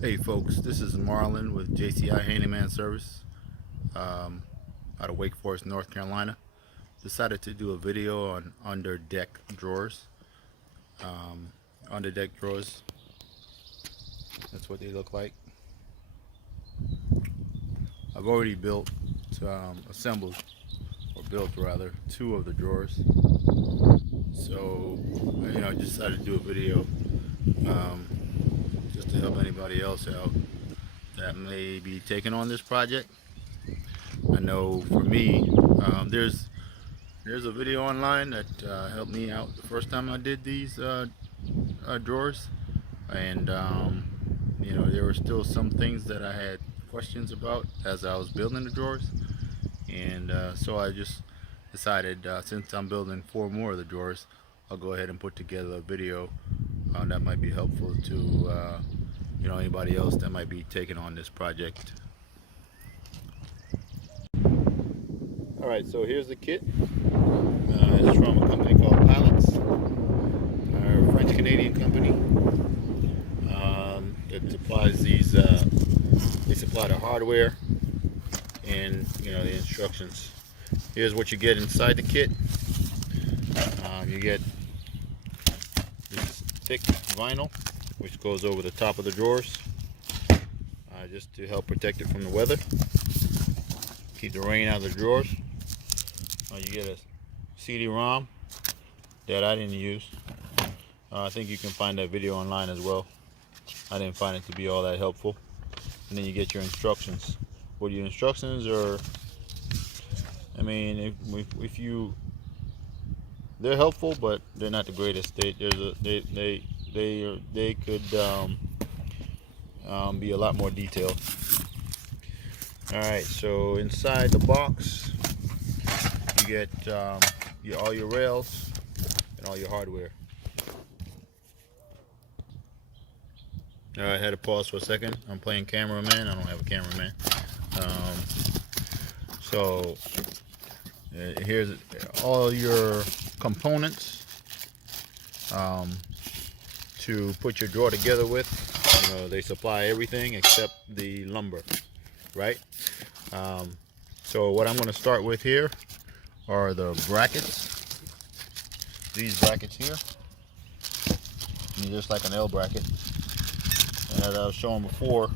Hey folks, this is Marlon with JCI Handyman Service out of Wake Forest, North Carolina. Decided to do a video on under deck drawers. Um, Under deck drawers, that's what they look like. I've already assembled, or built rather, two of the drawers. So, I decided to do a video um, just to help anybody else out that may be taking on this project. I know for me, there's a video online that helped me out the first time I did these drawers, and there were still some things that I had questions about as I was building the drawers, and so I just decided, since I'm building four more of the drawers, I'll go ahead and put together a video that might be helpful to anybody else that might be taking on this project. All right, so here's the kit. It's from a company called Pylex, a French Canadian company that supplies these. They supply the hardware and the instructions. Here's what you get inside the kit. You get this thick vinyl, which goes over the top of the drawers, just to help protect it from the weather, keep the rain out of the drawers. You get a CD-ROM that I didn't use. I think you can find that video online as well. I didn't find it to be all that helpful. And then you get your instructions. What your instructions are, I mean, they're helpful, but they're not the greatest. They could be a lot more detailed. All right, so inside the box, you get all your rails and all your hardware. All right, I had to pause for a second. I'm playing cameraman. I don't have a cameraman. So here's all your components to put your drawer together with. They supply everything except the lumber, right? So what I'm going to start with here are the brackets. These brackets here, and just like an L bracket. And as I was showing before,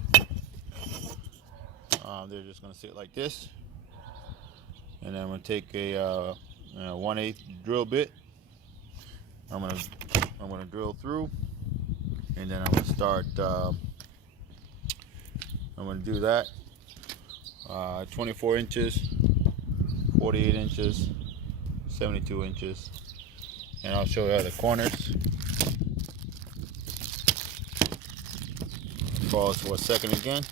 they're just going to sit like this. And then I'm going to take a 1/8 drill bit. I'm going to drill through, and then I'm going to start. I'm going to do that. 24 inches, 48 inches, 72 inches, and I'll show you the corners. Pause for a second again.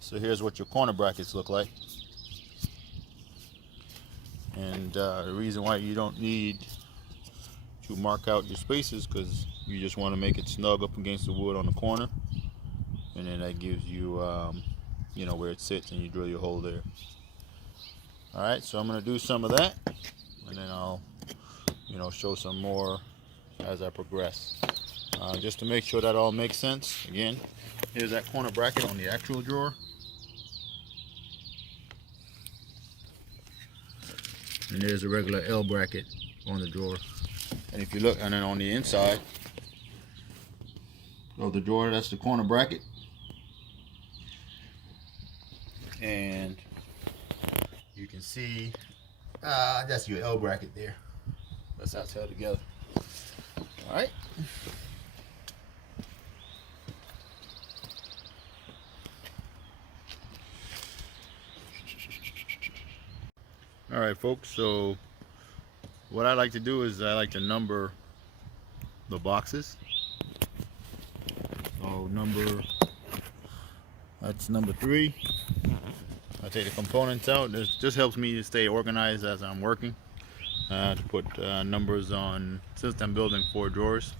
So here's what your corner brackets look like. And the reason why you don't need to mark out your spaces, because you just want to make it snug up against the wood on the corner, and then that gives you where it sits, and you drill your hole there. All right, so I'm going to do some of that, and then I'll show some more as I progress. Just to make sure that all makes sense, again, here's that corner bracket on the actual drawer. And there's a regular L bracket on the drawer. And if you look, and then on the inside of the drawer, that's the corner bracket. And you can see that's your L bracket there. That's how it's held together. All right. All right, folks, so what I like to do is I like to number the boxes. So that's number 3. I take the components out. This just helps me to stay organized as I'm working, to put numbers on, since I'm building 4 drawers,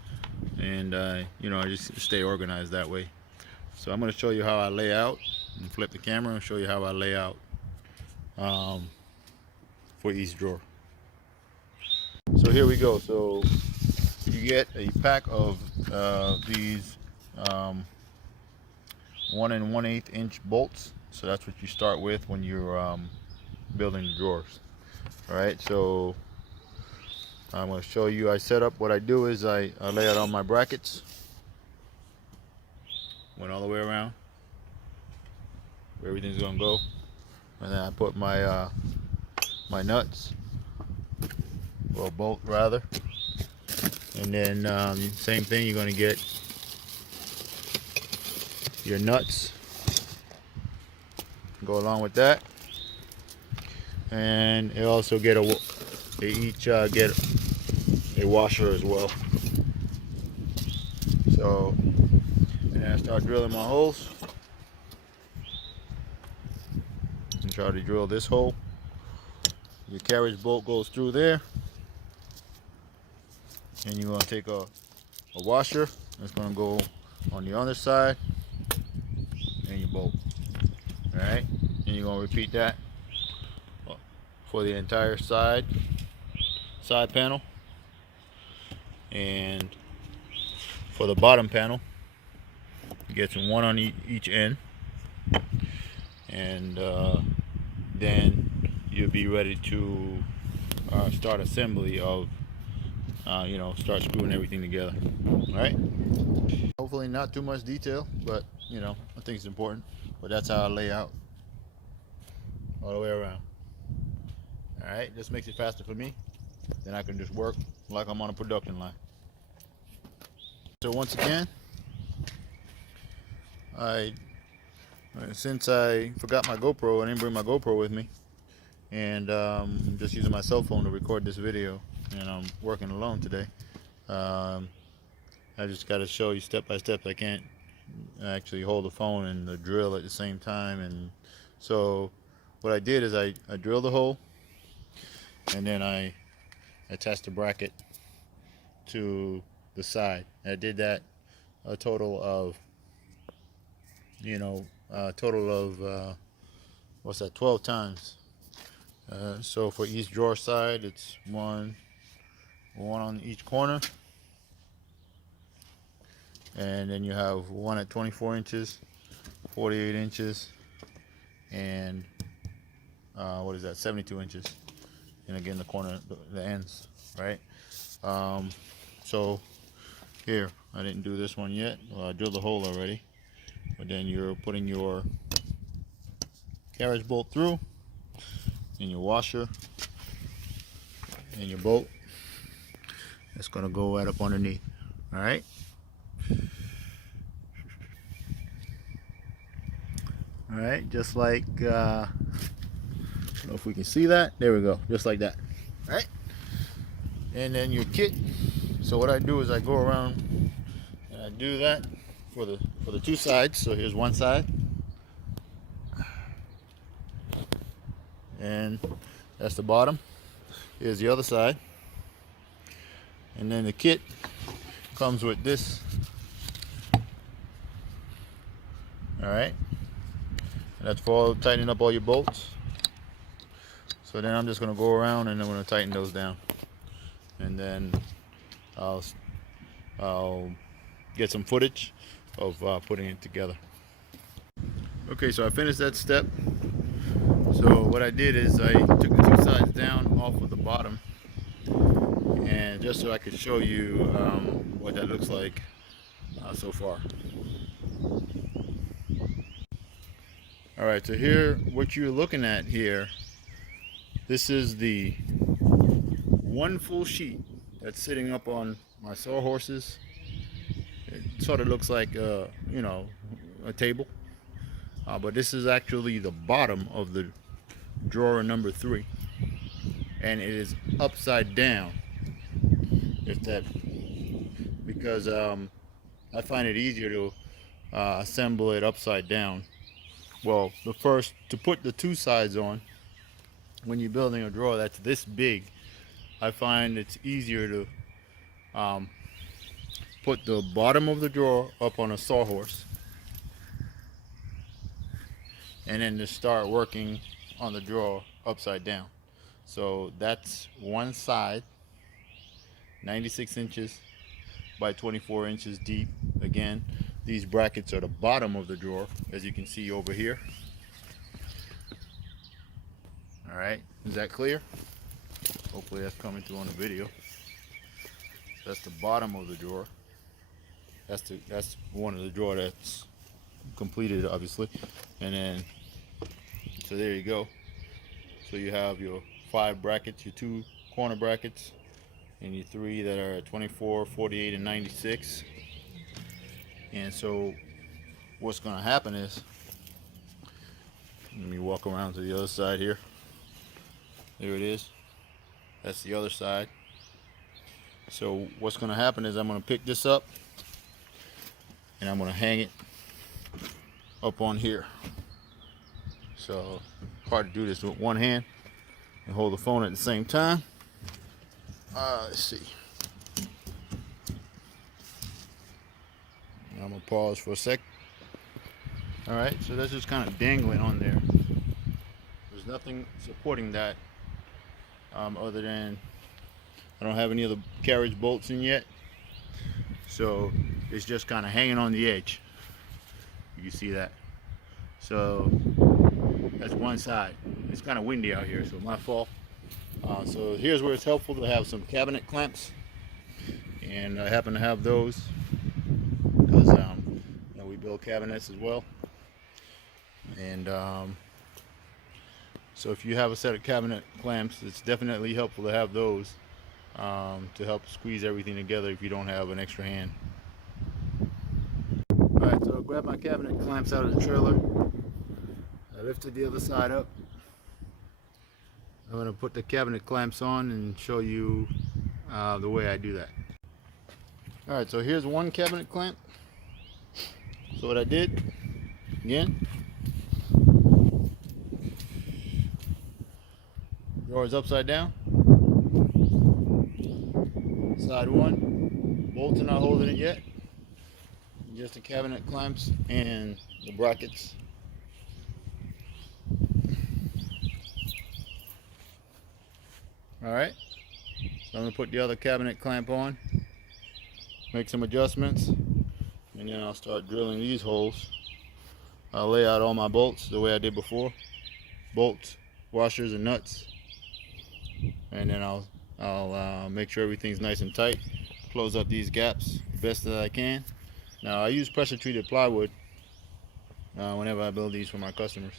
and I just stay organized that way. So I'm going to show you how I lay out, and flip the camera and show you how I lay out for each drawer. So here we go. So you get a pack of these 1 1/8 inch bolts. So that's what you start with when you're building the drawers. All right, so I'm going to show you. I set up, what I do is I lay out all my brackets, went all the way around where everything's going to go, and then I put my my nuts, or bolt rather, and then same thing, you're going to get your nuts go along with that, and they also get they each get a washer as well. So, and then I start drilling my holes and try to drill this hole. Your carriage bolt goes through there, and you're going to take a washer that's going to go on the other side, and your bolt. Alright, and you're going to repeat that for the entire side panel, and for the bottom panel you get some one on each end, and then you'll be ready to start assembly of start screwing everything together. Alright, hopefully not too much detail, but I think it's important. But that's how I lay out all the way around. Alright, this makes it faster for me. Then I can just work like I'm on a production line. So once again, since I forgot my GoPro, I didn't bring my GoPro with me, and I'm just using my cell phone to record this video, and I'm working alone today. I just got to show you step by step. I can't actually hold the phone and the drill at the same time, and so what I did is I drilled the hole, and then I attached the bracket to the side. I did that a total of 12 times. So for each drawer side, it's one on each corner, and then you have one at 24 inches, 48 inches, and 72 inches, and again the corner, the ends, right? So here, I didn't do this one yet. Well, I drilled the hole already, but then you're putting your carriage bolt through, and your washer, and your bolt. It's gonna go right up underneath. All right. All right, just like I don't know if we can see that. There we go, just like that. All right. And then your kit. So what I do is I go around and I do that for the two sides. So here's one side, and that's the bottom. Here's the other side, and then the kit comes with this. All right, and that's for tightening up all your bolts. So then I'm just going to go around and I'm going to tighten those down, and then I'll get some footage of putting it together. Okay, so I finished that step. So what I did is I took the two sides down off of the bottom, and just so I could show you what that looks like so far. Alright, so here, what you're looking at here, this is the one full sheet that's sitting up on my sawhorses. It sort of looks like a table, but this is actually the bottom of the drawer number 3, and it is upside down. Because I find it easier to assemble it upside down. Well, to put the two sides on, when you're building a drawer that's this big, I find it's easier to put the bottom of the drawer up on a sawhorse, and then to start working on the drawer upside down. So that's one side, 96 inches by 24 inches deep. Again, these brackets are the bottom of the drawer, as you can see over here. All right, is that clear? Hopefully that's coming through on the video. That's the bottom of the drawer. That's one of the drawer that's completed, obviously. And then, so there you go. So you have your 5 brackets, your 2 corner brackets, and your 3 that are at 24, 48, and 96. And so what's going to happen is, let me walk around to the other side here. There it is. That's the other side. So what's going to happen is I'm going to pick this up and I'm going to hang it up on here. So hard to do this with one hand and hold the phone at the same time. Let's see. I'm going to pause for a sec. Alright, so that's just kind of dangling on there. There's nothing supporting that other than I don't have any of the carriage bolts in yet, so it's just kind of hanging on the edge. You can see that. So that's one side. It's kind of windy out here, so my fault. So here's where it's helpful to have some cabinet clamps, and I happen to have those because you know, we build cabinets as well. And so if you have a set of cabinet clamps, it's definitely helpful to have those to help squeeze everything together if you don't have an extra hand. Alright, so I grabbed my cabinet clamps out of the trailer. I lifted the other side up. I'm going to put the cabinet clamps on and show you the way I do that. Alright, so here's one cabinet clamp. So what I did, again, drawer is upside down. Side one, bolts are not holding it yet. Just the cabinet clamps and the brackets. Alright, so I'm going to put the other cabinet clamp on, make some adjustments, and then I'll start drilling these holes. I'll lay out all my bolts the way I did before. Bolts, washers, and nuts. And then I'll make sure everything's nice and tight. Close up these gaps best that I can. Now I use pressure treated plywood whenever I build these for my customers,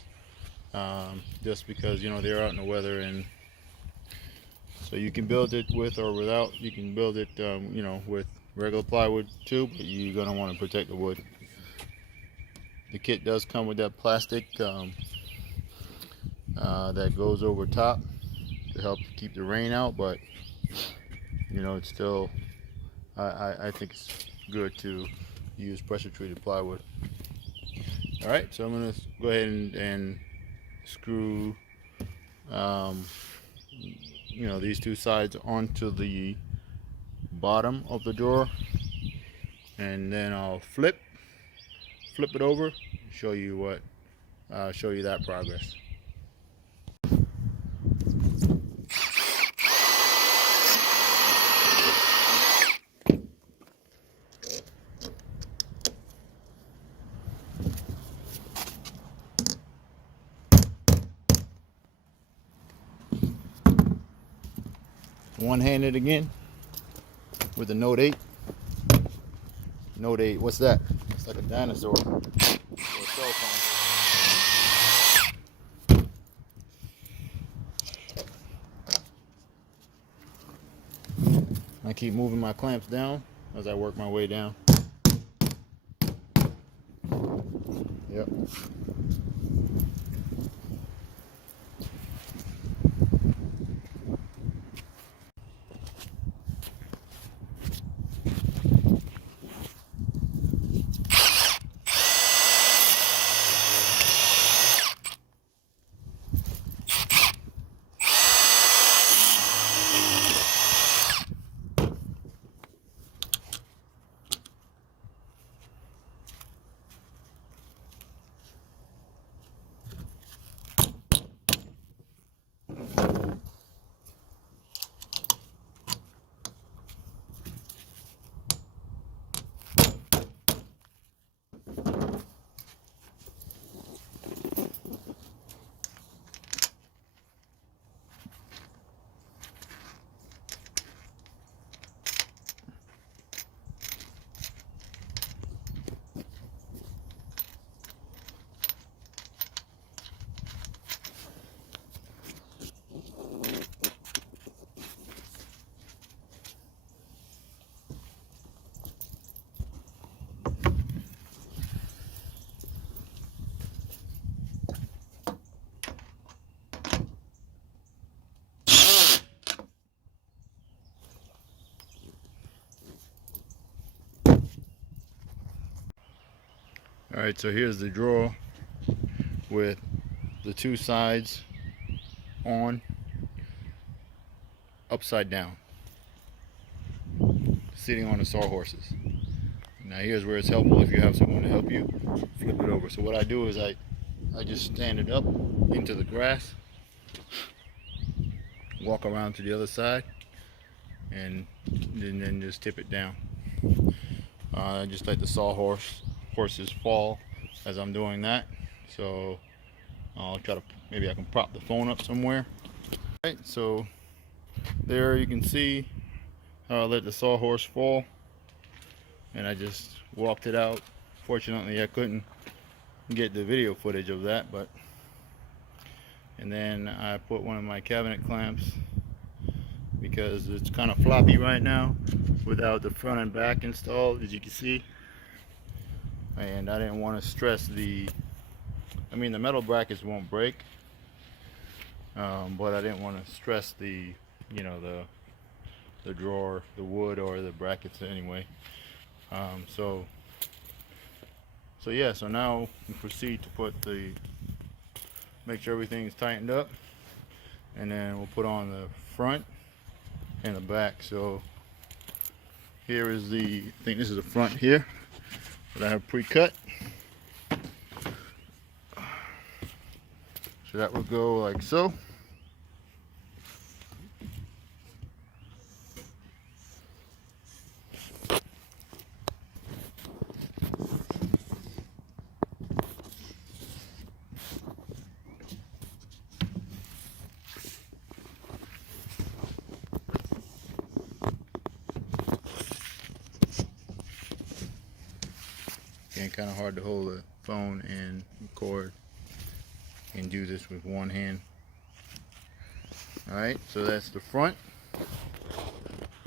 just because, you know, they're out in the weather, and so you can build it with or without. You can build it you know, with regular plywood too, but you're going to want to protect the wood. The kit does come with that plastic that goes over top to help keep the rain out, but you know, it's still, I think it's good to use pressure treated plywood. Alright, so I'm going to go ahead and screw you know, these two sides onto the bottom of the drawer, and then I'll flip it over, show you what show you that progress. One-handed again with the Note 8. Note 8, what's that? It's like a dinosaur or a cell phone. I keep moving my clamps down as I work my way down. Yep. Alright, so here's the drawer with the two sides on, upside down, sitting on the sawhorses. Now here's where it's helpful if you have someone to help you flip it over. So what I do is I just stand it up into the grass, walk around to the other side, and then just tip it down. I just let the horses fall as I'm doing that. So I'll try to, maybe I can prop the phone up somewhere. Right, so there you can see how I let the sawhorse fall, and I just walked it out. Fortunately, I couldn't get the video footage of that, but and then I put one of my cabinet clamps because it's kind of floppy right now without the front and back installed, as you can see, and I didn't want to stress the metal brackets won't break, but I didn't want to stress the the drawer, the wood, or the brackets anyway. So yeah, so now we proceed to make sure everything's tightened up, and then we'll put on the front and the back. So here is I think this is the front here that I have pre-cut. So that would go like so. And kind of hard to hold a phone and record and do this with one hand. Alright, so that's the front.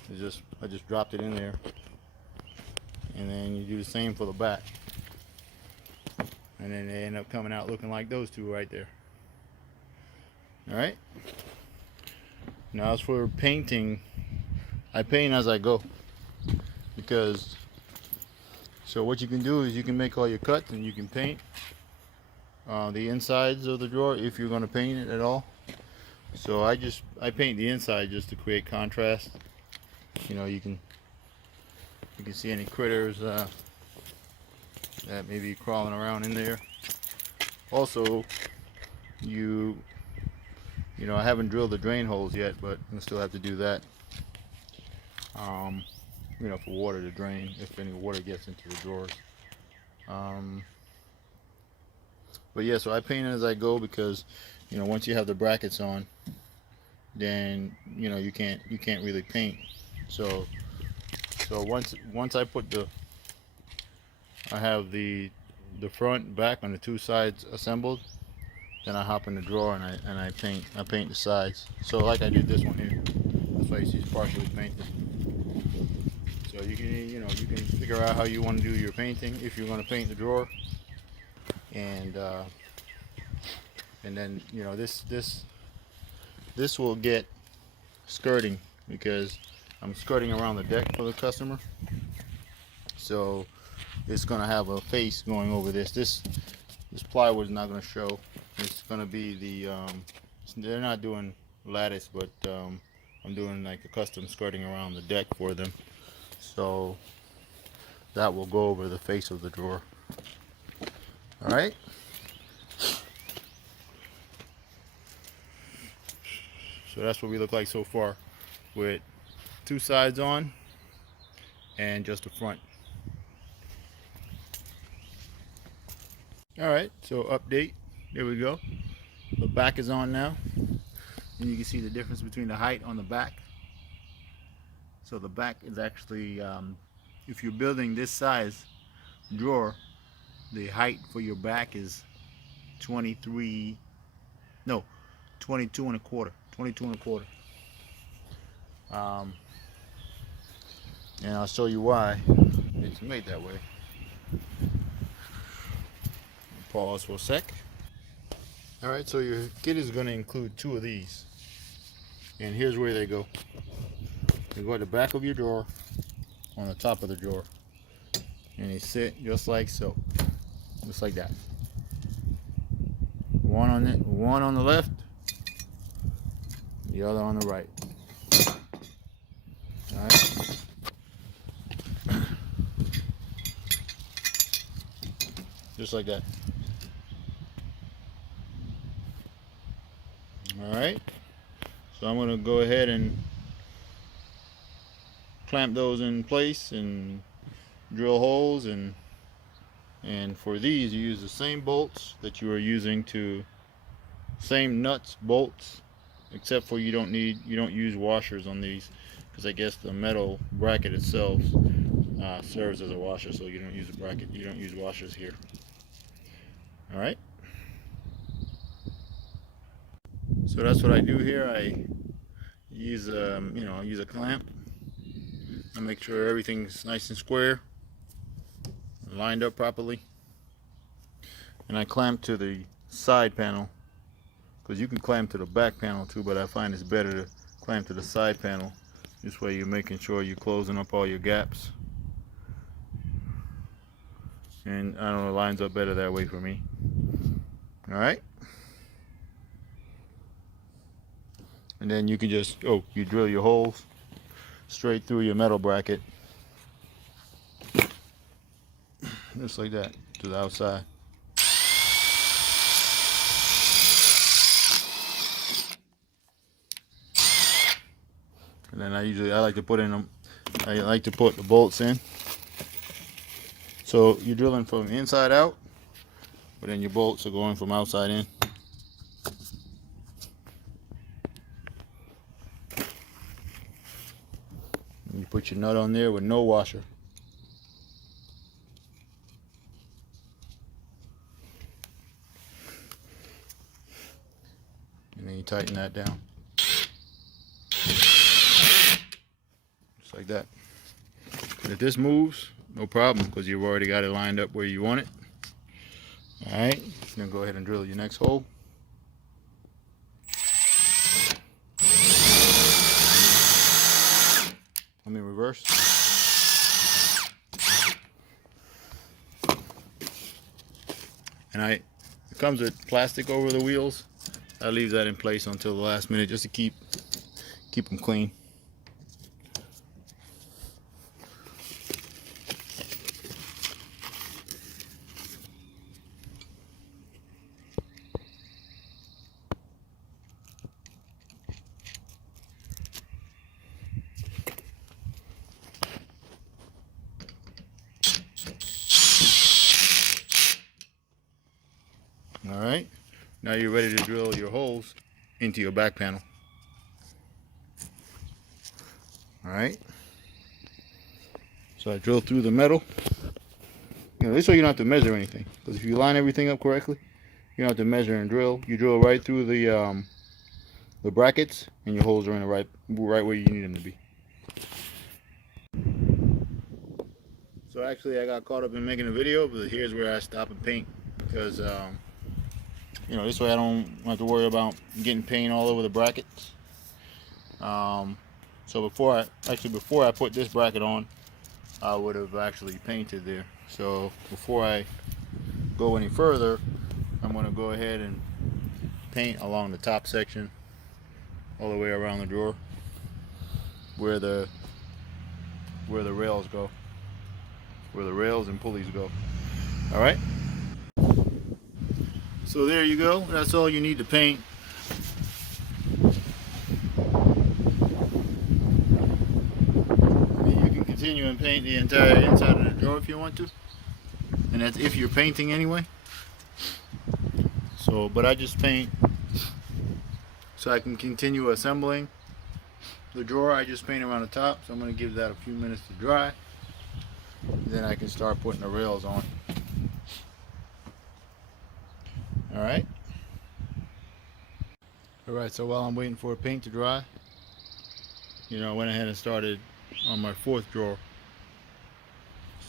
I just dropped it in there, and then you do the same for the back, and then they end up coming out looking like those two right there. Alright, now as for painting, I paint as I go, because so what you can do is you can make all your cuts and you can paint the insides of the drawer if you're going to paint it at all. So I paint the inside just to create contrast. You know, you can see any critters that may be crawling around in there. Also, you know, I haven't drilled the drain holes yet, but I still have to do that. You know, for water to drain if any water gets into the drawers. But yeah, so I paint it as I go, because you know, once you have the brackets on, then you know you can't really paint. So once I put I have the front, back on the two sides assembled, then I hop in the drawer and I paint the sides. So like I did this one here. That's why you see it's partially painted. So you can figure out how you want to do your painting if you're going to paint the drawer, and then you know this will get skirting, because I'm skirting around the deck for the customer. So it's going to have a face going over this. This plywood is not going to show. It's going to be they're not doing lattice, but I'm doing like a custom skirting around the deck for them. So that will go over the face of the drawer. Alright. So that's what we look like so far, with two sides on and just the front. Alright, so update. There we go. The back is on now. And you can see the difference between the height on the back. So the back is actually, if you're building this size drawer, the height for your back is 22 and a quarter. And I'll show you why it's made that way. Pause for a sec. Alright, so your kit is going to include two of these. And here's where they go. They go at the back of your drawer, on the top of the drawer, and they sit just like so. just like that. One on the left, the other on the right. All right. Just like that. All right. So I'm going to go ahead and clamp those in place and drill holes, and for these you use the same bolts that you are using to, same nuts, bolts, except for you don't use washers on these, because I guess the metal bracket itself serves as a washer, so you don't use a bracket, you don't use washers here. All right, so that's what I do here. I use I use a clamp. I make sure everything's nice and square, lined up properly, and I clamp to the side panel, because you can clamp to the back panel too, but I find it's better to clamp to the side panel. This way you're making sure you're closing up all your gaps, and I don't know, it lines up better that way for me. All right, and then you can just you drill your holes straight through your metal bracket, just like that, to the outside. And then I like to put the bolts in. So you're drilling from inside out, but then your bolts are going from outside in. And you put your nut on there with no washer. And then you tighten that down. Just like that. And if this moves, no problem, because you've already got it lined up where you want it. Alright, then go ahead and drill your next hole. Let me reverse. And it comes with plastic over the wheels. I leave that in place until the last minute, just to keep them clean. Alright, now you're ready to drill your holes into your back panel. Alright, so I drill through the metal. This way you don't have to measure anything, because if you line everything up correctly, you don't have to measure and drill. You drill right through the brackets, and your holes are in the right where you need them to be. So actually I got caught up in making a video, but here's where I stop and paint, because this way I don't have to worry about getting paint all over the brackets. So before I put this bracket on, I would have actually painted there. So before I go any further, I'm going to go ahead and paint along the top section all the way around the drawer where the rails go, where the rails and pulleys go. All right. So there you go. That's all you need to paint. You can continue and paint the entire inside of the drawer if you want to, and that's if you're painting anyway. So, but I just paint so I can continue assembling the drawer. I just paint around the top, so I'm going to give that a few minutes to dry. Then I can start putting the rails on. Alright, so while I'm waiting for paint to dry, I went ahead and started on my fourth drawer.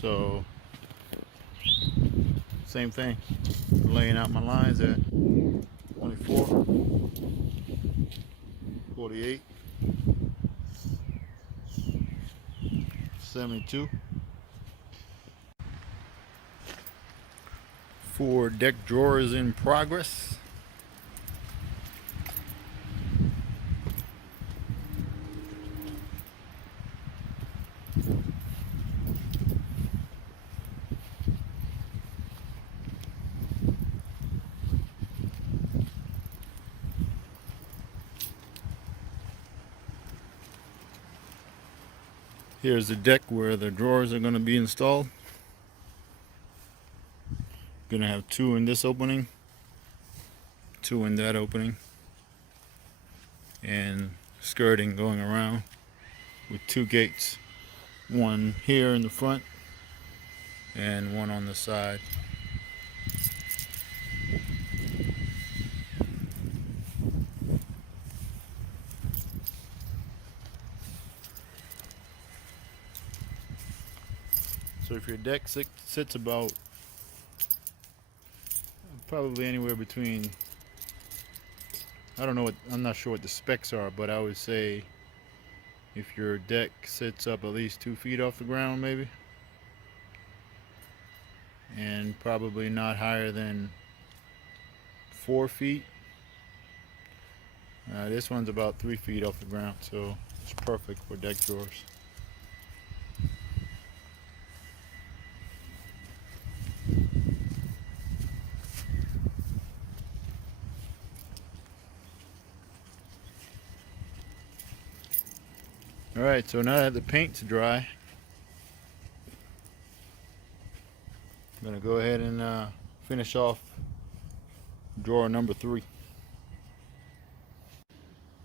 So, same thing, laying out my lines at 24, 48, 72, 4 deck drawers in progress. Here's the deck where the drawers are going to be installed. Gonna have 2 in this opening, 2 in that opening, and skirting going around with 2 gates, 1 here in the front and 1 on the side. So if your deck sits about probably anywhere between, I'm not sure what the specs are, but I would say if your deck sits up at least 2 feet off the ground maybe, and probably not higher than 4 feet. This one's about 3 feet off the ground, so it's perfect for deck drawers. Alright, so now that the paint's dry, I'm going to go ahead and finish off drawer number 3.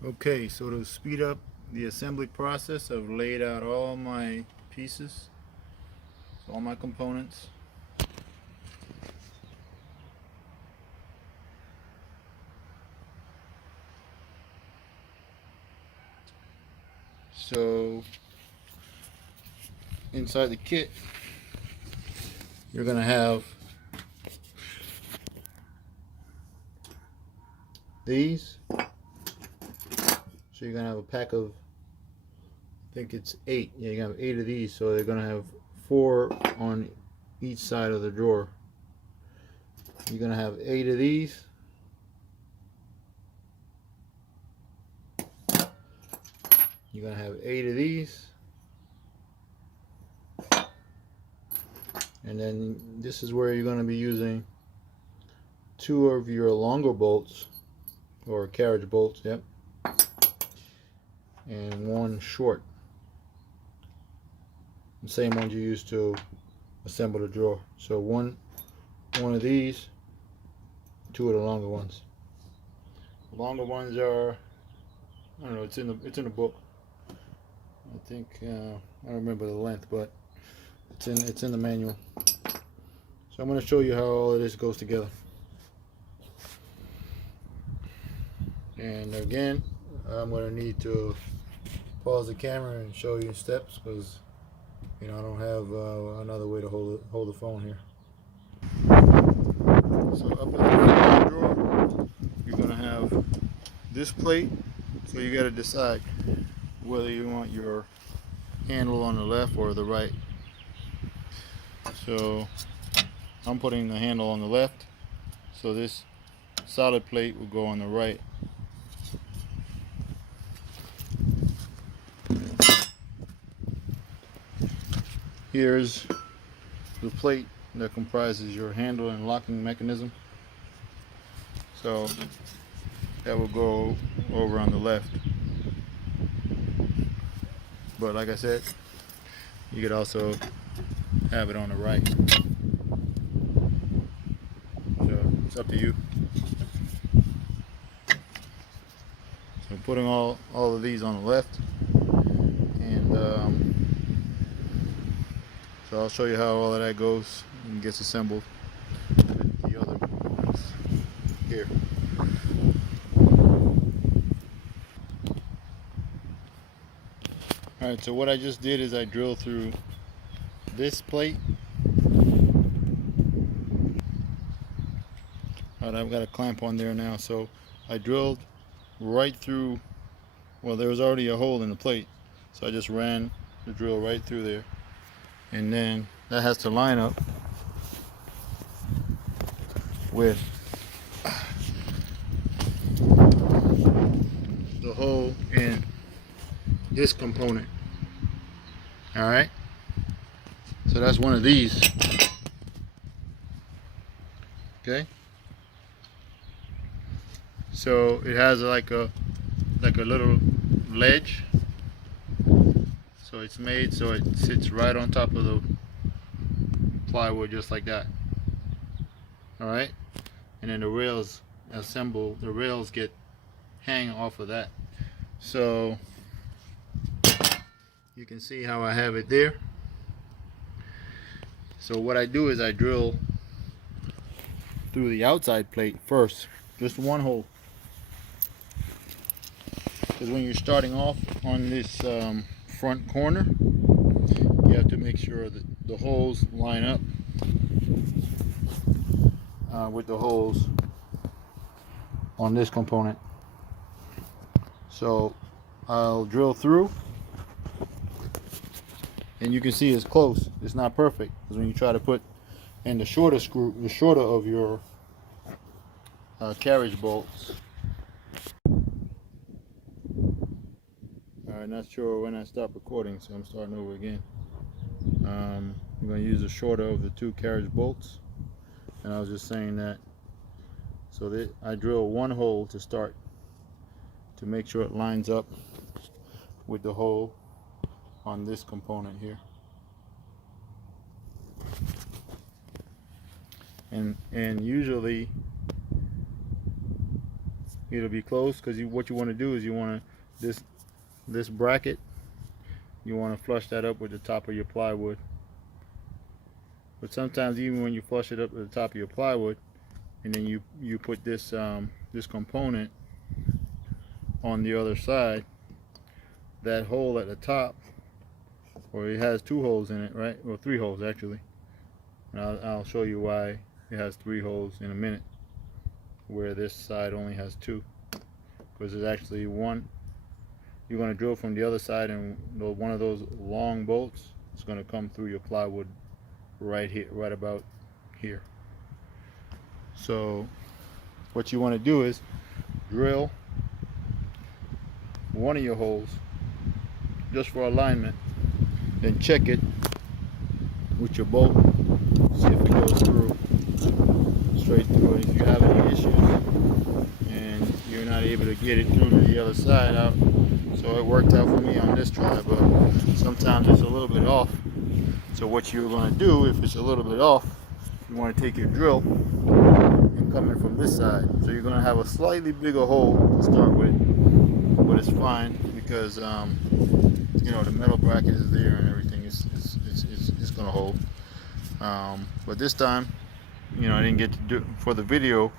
Okay, so to speed up the assembly process, I've laid out all my pieces, all my components. So inside the kit, you're going to have these. So you're going to have a pack of, I think it's 8. Yeah, you have 8 of these. So they're going to have 4 on each side of the drawer. You're going to have 8 of these. You're going to have 8 of these. And then this is where you're going to be using 2 of your longer bolts, or carriage bolts, yep, and 1 short. The same ones you use to assemble the drawer. So one of these, 2 of the longer ones. The longer ones are, I don't know, it's in the book. I think I don't remember the length, but it's in the manual. So I'm going to show you how all of this goes together. And again, I'm going to need to pause the camera and show you steps, because I don't have another way to hold the phone here. So up in the drawer, you're going to have this plate. So you got to decide whether you want your handle on the left or the right. So I'm putting the handle on the left, so this solid plate will go on the right. Here's the plate that comprises your handle and locking mechanism. So that will go over on the left. But like I said, you could also have it on the right. So it's up to you. So I'm putting all of these on the left, and so I'll show you how all of that goes and gets assembled with the other ones here. Alright, so what I just did is I drilled through this plate. Alright, I've got a clamp on there now, so I drilled right through, well, there was already a hole in the plate, so I just ran the drill right through there, and then that has to line up with the hole in this component. All right, so that's one of these. Okay, so it has like a little ledge, so it's made so it sits right on top of the plywood, just like that. All right, and then the rails the rails get hang off of that. So you can see how I have it there. So what I do is I drill through the outside plate first, just one hole, because when you're starting off on this front corner, you have to make sure that the holes line up with the holes on this component. So I'll drill through, and you can see it's close. It's not perfect, because when you try to put in the shorter screw, the shorter of your carriage bolts. Alright, not sure when I stop recording, so I'm starting over again. I'm going to use the shorter of the two carriage bolts, and I was just saying that. So that I drill one hole to start, to make sure it lines up with the hole on this component here. And usually it'll be close, because what you want to do is you want to this bracket, you want to flush that up with the top of your plywood. But sometimes even when you flush it up with the top of your plywood, and then you put this this component on the other side, that hole at the top, or it has two holes in it, right? Or three holes actually. And I'll show you why it has three holes in a minute, where this side only has two, because there's actually one. You're going to drill from the other side, and one of those long bolts is going to come through your plywood right here, right about here. So what you want to do is drill one of your holes just for alignment, then check it with your bolt, see if it goes through, straight through. And if you have any issues and you're not able to get it through to the other side out, so it worked out for me on this try, but sometimes it's a little bit off. So what you're going to do, if it's a little bit off, you want to take your drill and come in from this side. So you're going to have a slightly bigger hole to start with, but it's fine, because you know, the metal bracket is there and everything. It's going to hold. But this time, you know, I didn't get to do, for the video,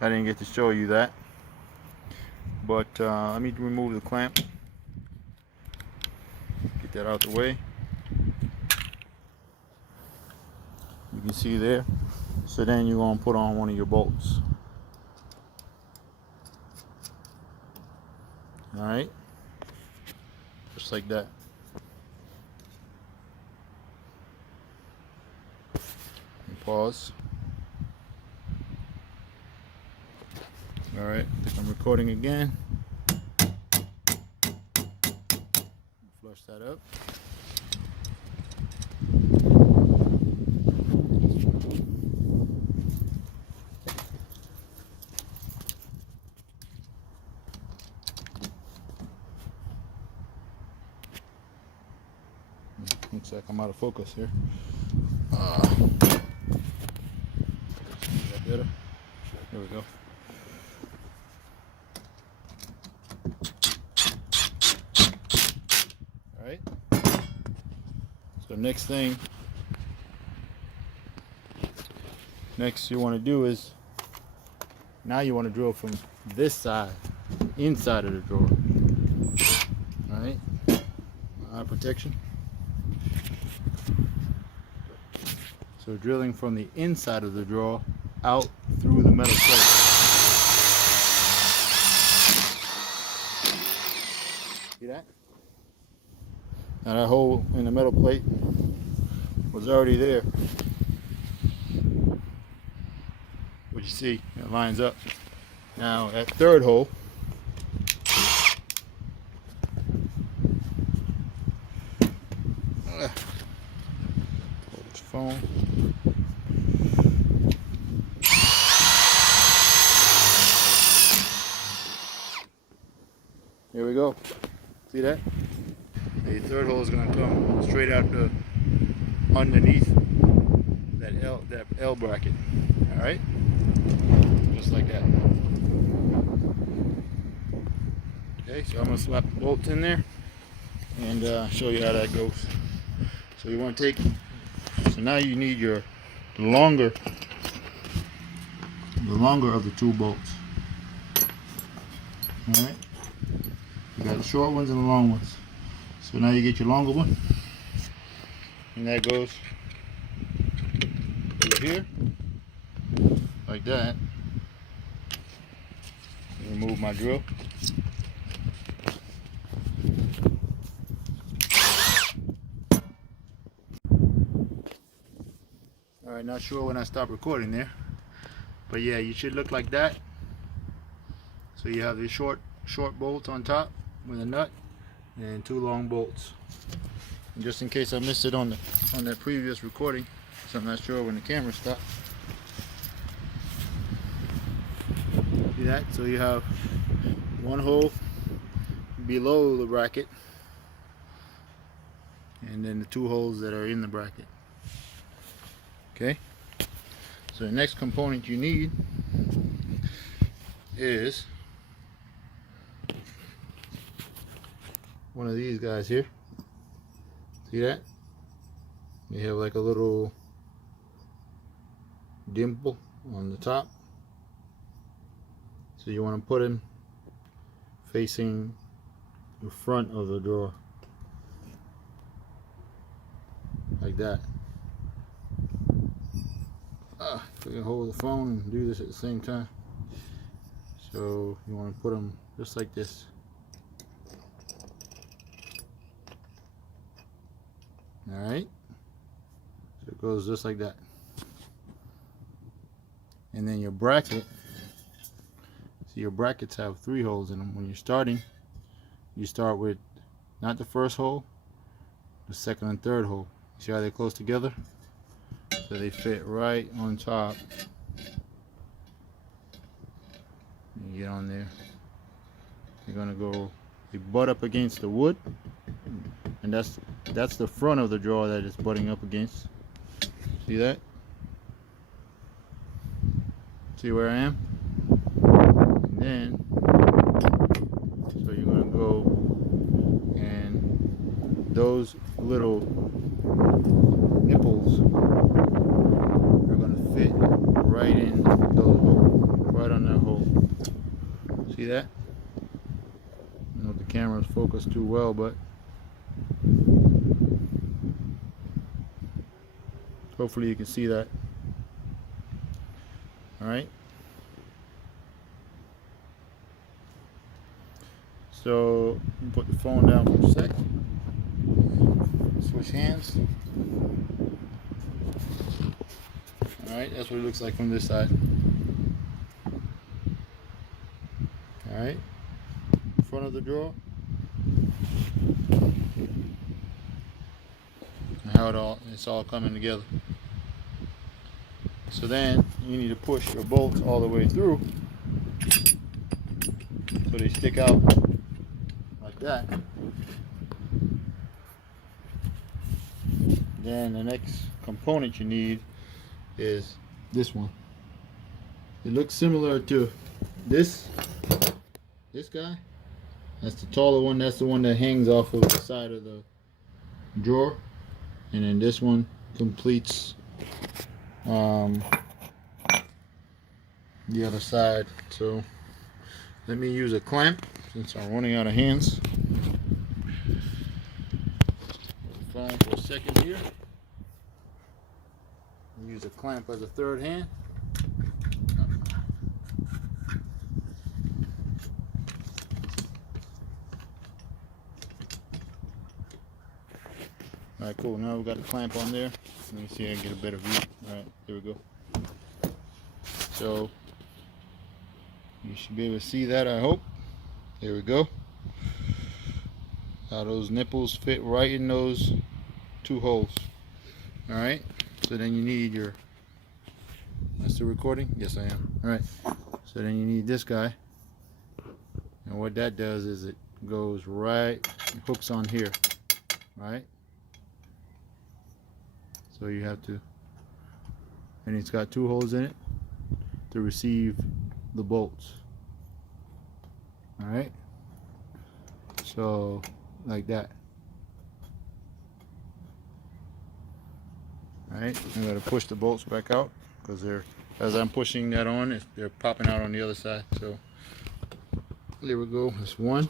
I didn't get to show you that. But let me remove the clamp, get that out the way. You can see there. So then you're going to put on one of your bolts. Alright, just like that. And pause. Alright, I'm recording again. Flush that up. Looks like I'm out of focus here. Is that better? There we go. Alright. So next you want to do is, now you want to drill from this side, inside of the drawer. Alright. Eye protection. So drilling from the inside of the drawer out through the metal plate. See that? Now that hole in the metal plate was already there. We're you see, it lines up. Now at third hole, hold this phone. Here we go. See that? The third hole is going to come straight out the underneath that L bracket. All right, just like that. Okay, so I'm going to slap the bolts in there and show you how that goes. So you want to take. So now you need the longer of the two bolts. All right. You got the short ones and the long ones. So now you get your longer one, and that goes over here, like that. Remove my drill. Alright, not sure when I stop recording there, but yeah, you should look like that. So you have the short bolts on top with a nut, and two long bolts. And just in case I missed it on that previous recording, so I'm not sure when the camera stopped. See that? So you have one hole below the bracket, and then the two holes that are in the bracket. Okay? So the next component you need is one of these guys here. See that? They have like a little dimple on the top. So you want to put them facing the front of the drawer. Like that. So you can hold the phone and do this at the same time. So you want to put them just like this. Alright, so it goes just like that. And then your bracket, see your brackets have 3 holes in them. When you're starting, you start with not the first hole, the second and third hole. See how they're close together? So they fit right on top. You get on there. You're gonna go, they butt up against the wood, and that's the front of the drawer that it's butting up against. See that? See where I am? And then, so you're gonna go, and those little nipples are gonna fit right in those holes, right on that hole. See that? I don't know if the camera's focused too well, but hopefully you can see that. Alright. So put the phone down for a sec. Switch hands. Alright, that's what it looks like from this side. Alright. Front of the drawer. And how it's all coming together. So then you need to push your bolts all the way through so they stick out like that. Then the next component you need is this one. It looks similar to this guy. That's the taller one. That's the one that hangs off of the side of the drawer. And then this one completes the other side. So let me use a clamp since I'm running out of hands. Phone for a second here. Use a clamp as a third hand. Alright, cool. Now we've got the clamp on there. Let me see if I can get a better view. Alright, there we go. So you should be able to see that, I hope. There we go. How those nipples fit right in those two holes. Alright, so then you need your, am I still recording? Yes, I am. Alright, so then you need this guy. And what that does is it goes right, hooks on here. Right? So you have to, and it's got two holes in it to receive the bolts. Alright, so like that. Alright, I'm going to push the bolts back out because they're, as I'm pushing that on, they're popping out on the other side. So there we go, that's one.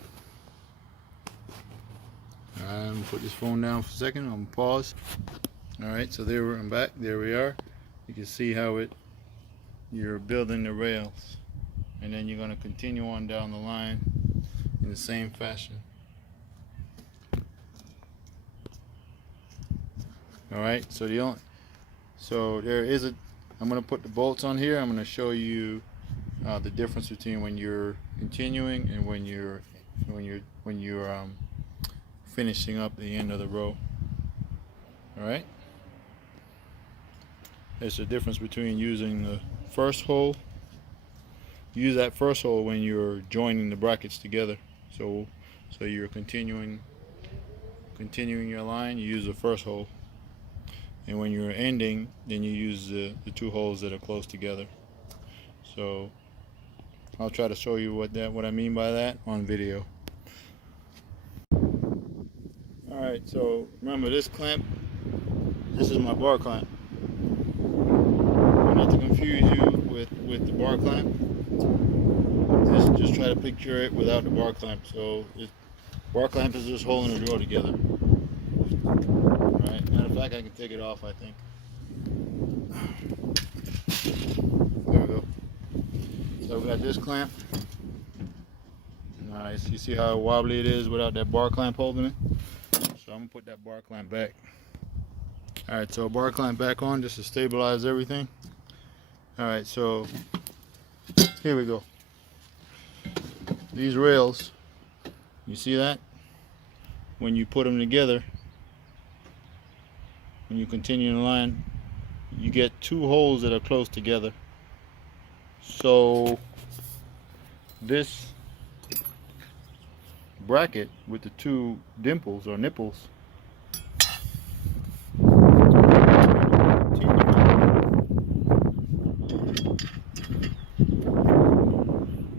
I'm going to put this phone down for a second, I'm going to pause. Alright, so there I'm back, there we are. You can see how you're building the rails. And then you're going to continue on down the line in the same fashion. Alright, so there is I'm going to put the bolts on here. I'm going to show you the difference between when you're continuing and when you're finishing up the end of the row. Alright, there's a difference between using the first hole. Use that first hole when you're joining the brackets together. So you're continuing your line, you use the first hole. And when you're ending, then you use the two holes that are close together. So I'll try to show you what I mean by that on video. Alright, so remember this clamp, this is my bar clamp. Not to confuse you with the bar clamp, just try to picture it without the bar clamp. So bar clamp is just holding the drawer together. Alright, matter of fact, I can take it off, I think. There we go. So we got this clamp. Nice, you see how wobbly it is without that bar clamp holding it? So I'm gonna put that bar clamp back. Alright, so bar clamp back on just to stabilize everything. Alright, so here we go. These rails, you see that? When you put them together, when you continue in the line, you get two holes that are close together. So this bracket with the two dimples or nipples,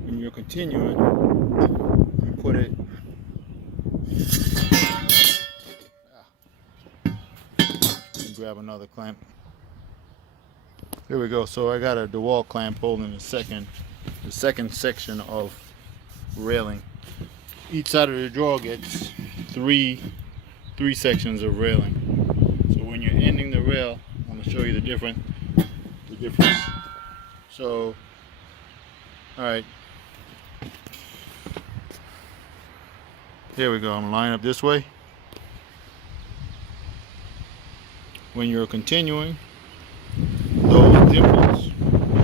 when you're continuing, you put it grab another clamp. Here we go. So I got a DeWalt clamp holding the second section of railing. Each side of the drawer gets three sections of railing. So when you're ending the rail, I'm gonna show you the difference. So, all right. Here we go. I'm gonna line up this way. When you're continuing, those dimples,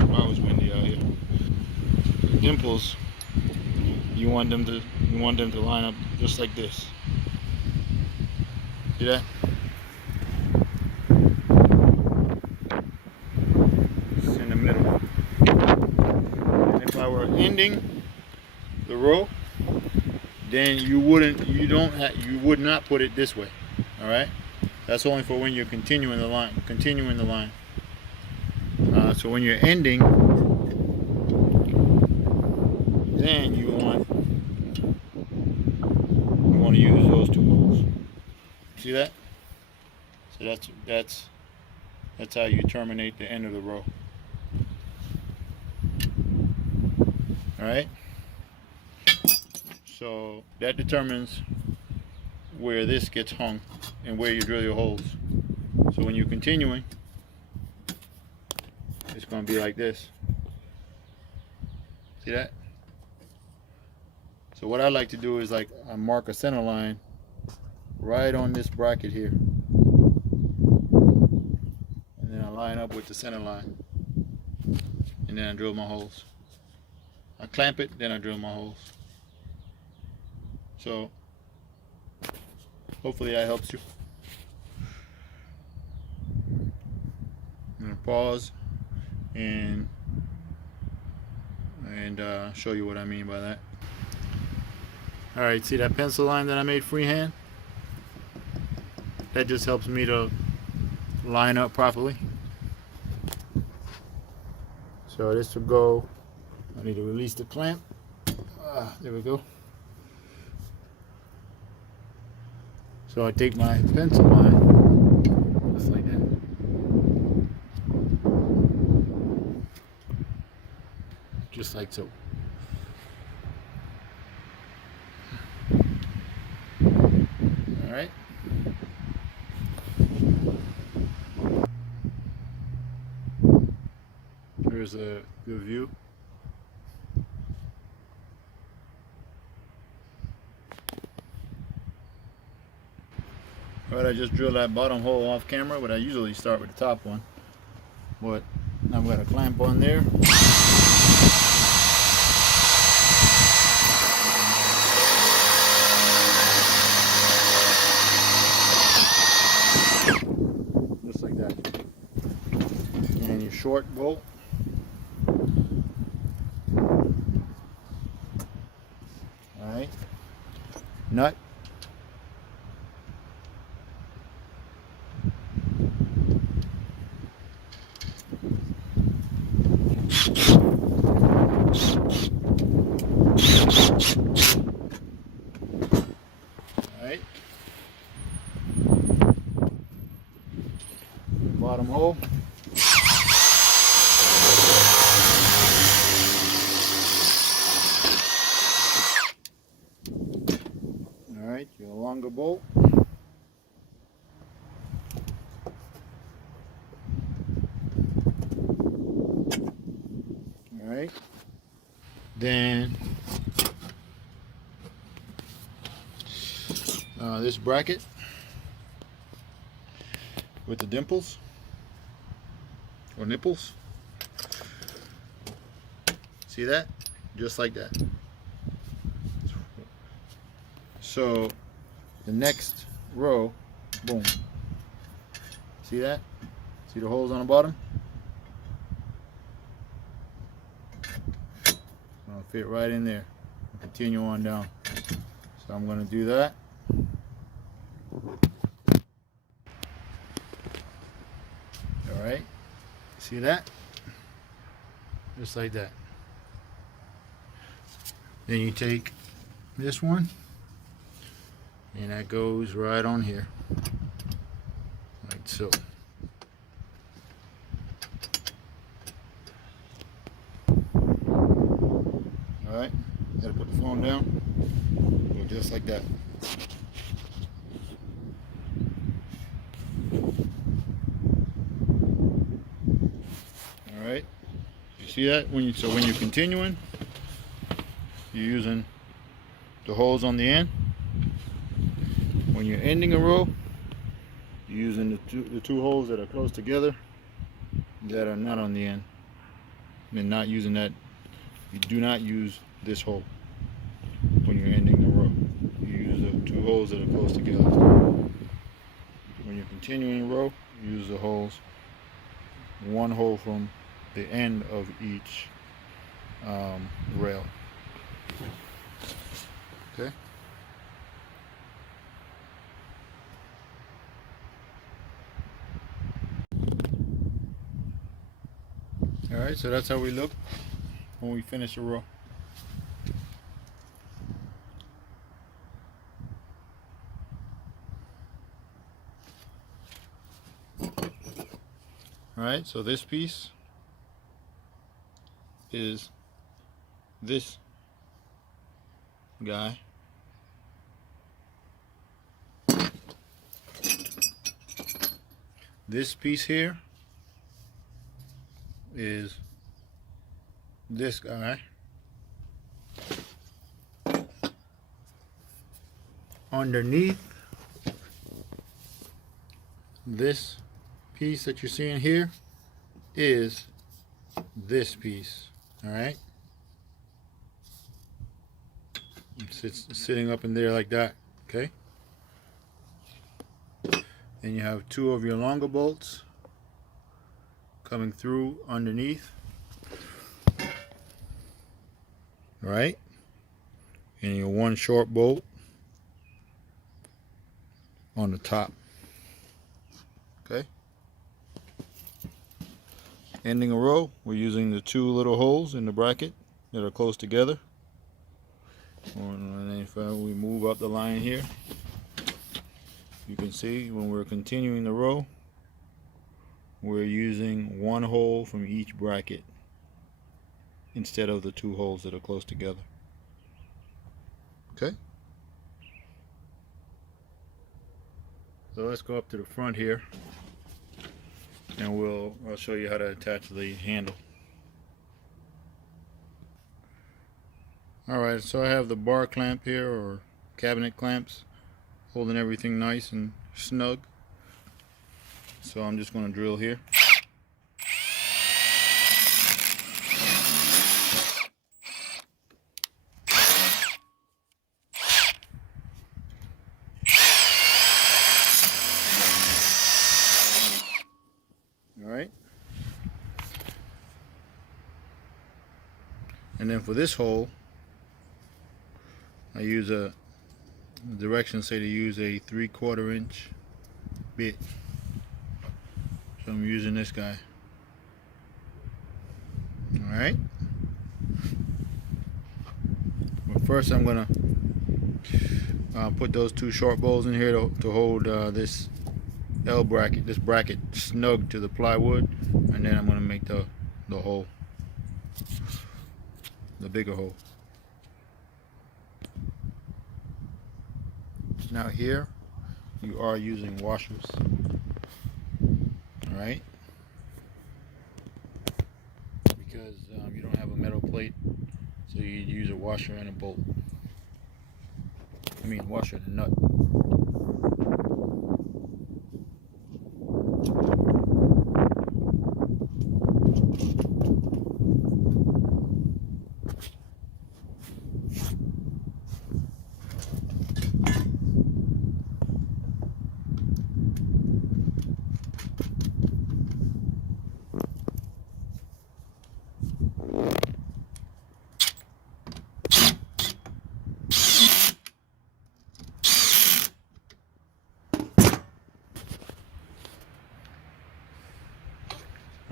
wow, it's windy out here. Dimples, you want them to line up just like this. See that? It's in the middle. And if I were ending the row, then you would not put it this way. All right? That's only for when you're continuing the line. So when you're ending, then you want to use those two holes. See that? So that's how you terminate the end of the row. All right. So that determines where this gets hung and where you drill your holes. So when you're continuing, it's going to be like this. See that? So what I like to do is I mark a center line right on this bracket here. And then I line up with the center line. and then I drill my holes. I clamp it, then I drill my holes. So hopefully that helps you. I'm gonna pause and show you what I mean by that. All right, see that pencil line that I made freehand? That just helps me to line up properly. So this will go, I need to release the clamp. There we go. So I take my pencil line, just like that. Just like so. All right. Here's a good view. Alright, I just drilled that bottom hole off camera, but I usually start with the top one. But I've got a clamp on there. Just like that. And your short bolt. Alright. Nut. Alright. Bottom hole. Alright, your longer bolt. Alright. Then this bracket with the dimples or nipples. See that? Just like that. So the next row, boom. See that? See the holes on the bottom? I'll fit right in there. Continue on down. So I'm going to do that. Alright. See that? Just like that. Then you take this one, and that goes right on here. Like so. Alright, gotta put the phone down. Go just like that. Alright. You see that? When you're continuing, you're using the holes on the end. When you're ending a row, you're using the two holes that are close together that are not on the end. And not using that. You do not use this hole when you're ending the row. You use the two holes that are close together. When you're continuing a row, you use the holes, one hole from the end of each rail. Okay. Alright, so that's how we look when we finish a row. Alright, so this piece is this guy. This piece here is this guy. Underneath this piece that you're seeing here is this piece. All right, it's sitting up in there like that. Okay. Then you have two of your longer bolts coming through underneath. All right, and your one short bolt on the top. Okay. Ending a row, we're using the two little holes in the bracket that are close together. And then if we move up the line here, you can see when we're continuing the row, we're using one hole from each bracket instead of the two holes that are close together. Okay. So let's go up to the front here, and I'll show you how to attach the handle. Alright, so I have the bar clamp here, or cabinet clamps, holding everything nice and snug. So I'm just going to drill here. Alright. And then for this hole, I use the directions say to use a 3/4 inch bit. So I'm using this guy. Alright. But first I'm gonna put those two short bolts in here to hold this L bracket, this bracket snug to the plywood, and then I'm gonna make the hole, the bigger hole. Now here you are using washers. Alright, because you don't have a metal plate, so you use a washer and a bolt. I mean washer and a nut.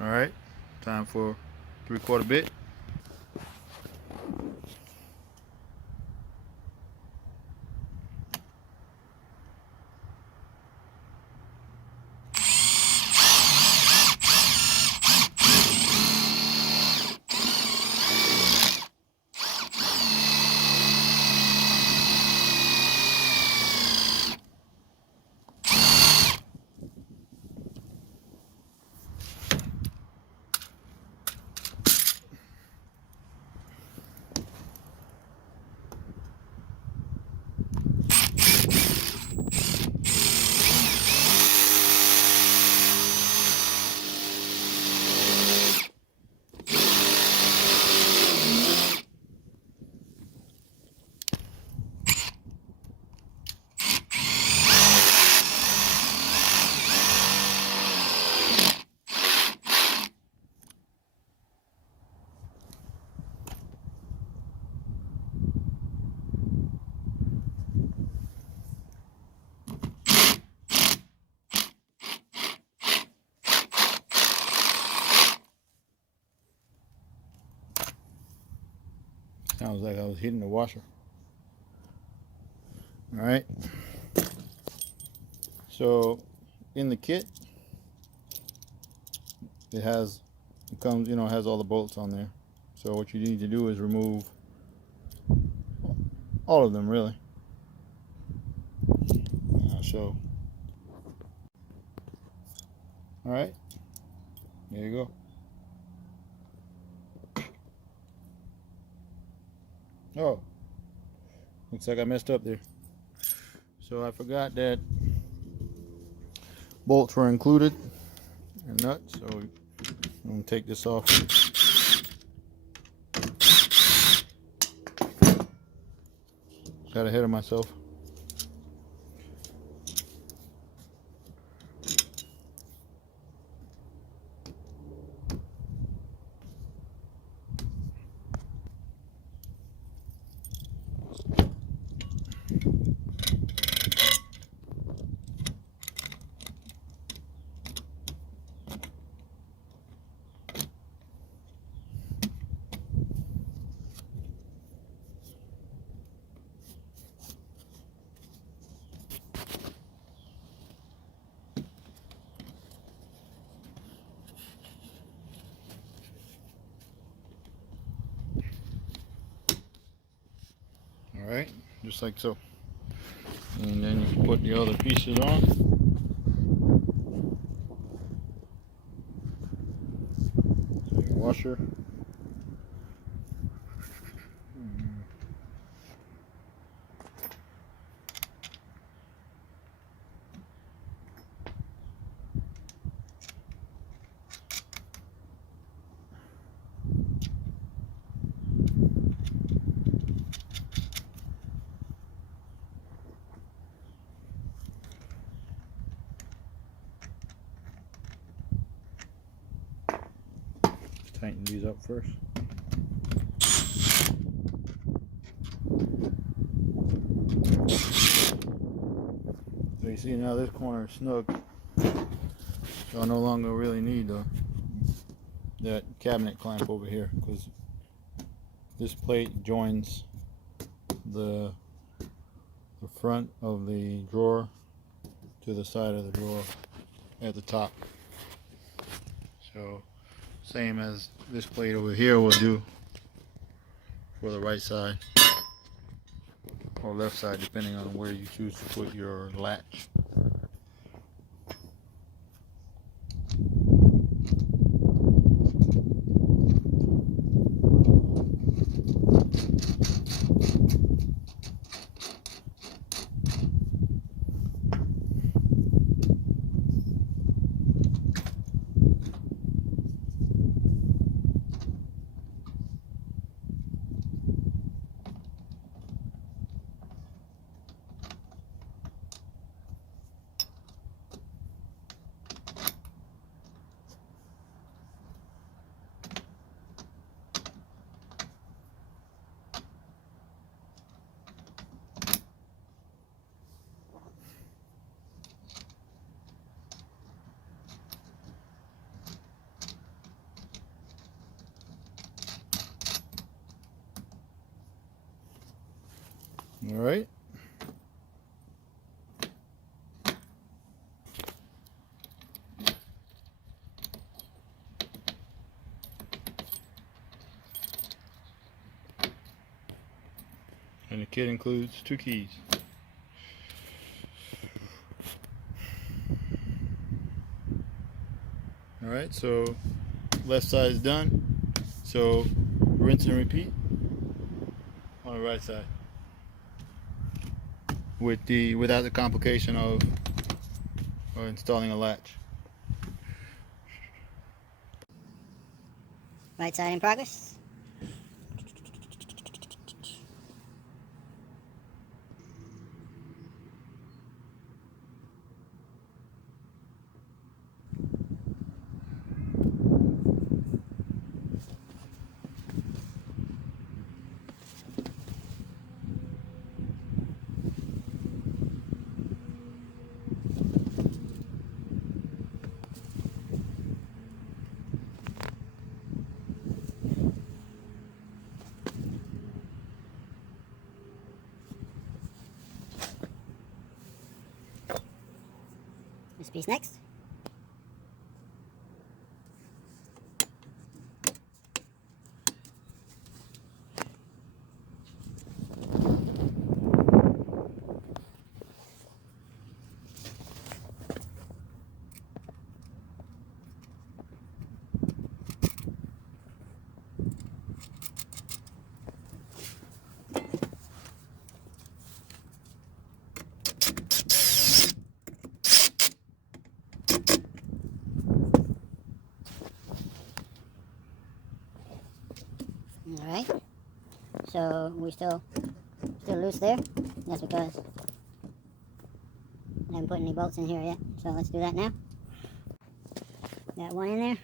Alright, time for 3/4 bit. Sounds like I was hitting the washer. Alright. So in the kit it comes, it has all the bolts on there. So what you need to do is remove all of them, really. I'll show. Alright. There you go. Oh, looks like I messed up there. So I forgot that bolts were included and nuts. So I'm gonna take this off. Got ahead of myself. Alright, just like so. And then you can put the other pieces on. So your washer. Tighten these up first. So you see now this corner is snug. So I no longer really need that cabinet clamp over here, because this plate joins the front of the drawer to the side of the drawer at the top. So same as this plate over here will do for the right side or left side, depending on where you choose to put your latch. All right. And the kit includes 2 keys. All right, so left side is done. So rinse and repeat on the right side, without the complication of installing a latch. Right side in progress. This piece next. All right. So we still loose there. That's because I haven't put any bolts in here yet. So let's do that now. Got one in there.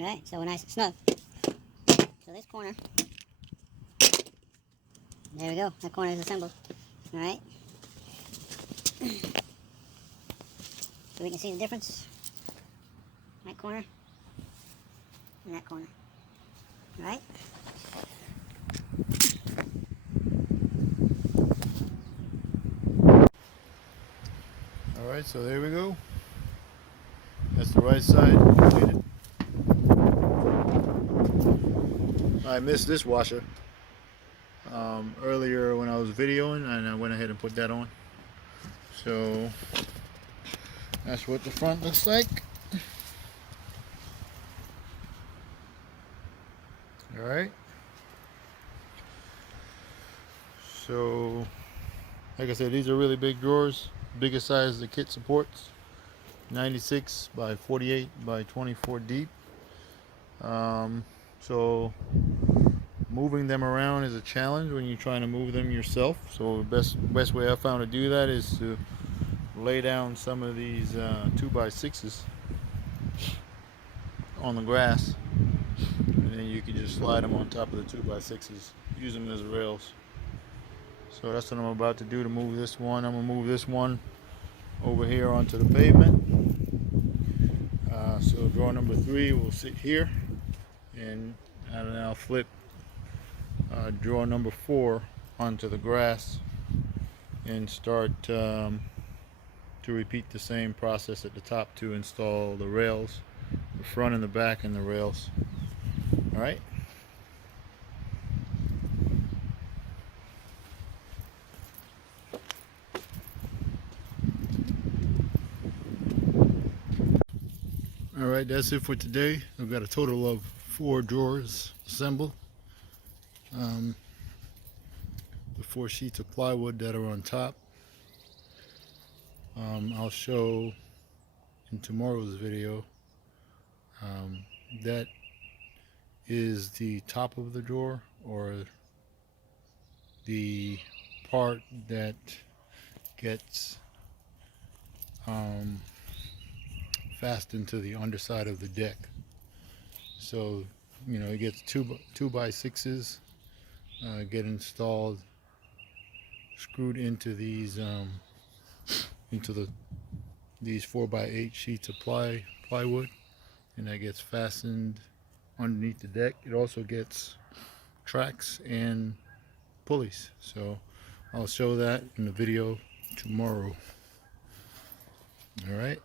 Alright, so we're nice and snug. So this corner, there we go, that corner is assembled. Alright. So we can see the difference. That corner and that corner. Alright. Alright, so there we go. That's the right side completed. I missed this washer earlier when I was videoing, and I went ahead and put that on. So that's what the front looks like. Alright. So like I said, these are really big drawers, biggest size the kit supports, 96 by 48 by 24 deep. So moving them around is a challenge when you're trying to move them yourself. So the best way I found to do that is to lay down some of these 2x6s on the grass, and then you can just slide them on top of the 2x6s, use them as rails. So that's what I'm about to do to move this one. I'm gonna move this one over here onto the pavement. So drawer number 3 will sit here, and I'll flip drawer number 4 onto the grass and start to repeat the same process at the top to install the rails, the front and the back, and the rails. All right. Alright, that's it for today. I've got a total of 4 drawers assembled. The 4 sheets of plywood that are on top. I'll show in tomorrow's video. That is the top of the drawer, or the part that gets fastened to the underside of the deck. So it gets 2x6s get installed, screwed into these these 4x8 sheets of plywood, and that gets fastened underneath the deck. It also gets tracks and pulleys. So I'll show that in the video tomorrow. All right.